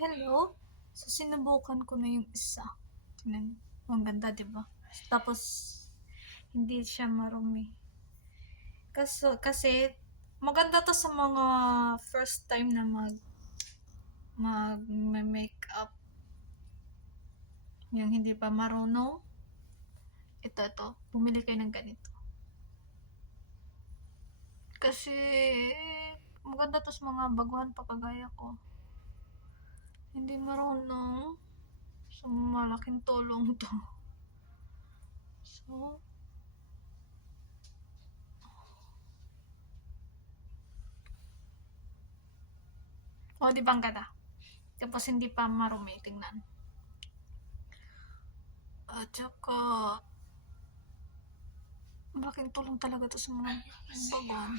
Hello? So, sinubukan ko na yung isa. Tingnan, ang ganda, di ba? Tapos, hindi siya marumi. Kasi, maganda to sa mga first time na mag-makeup. Yung hindi pa marunong. Ito. Bumili kayo ng ganito. Kasi, maganda to sa mga baguhan pa kagaya ko. Hindi marunong. So, malaking tulong to. So, di ba ang ganda? Tapos hindi pa marumi, tingnan. At saka, malaking tulong talaga to sa mga baguhan.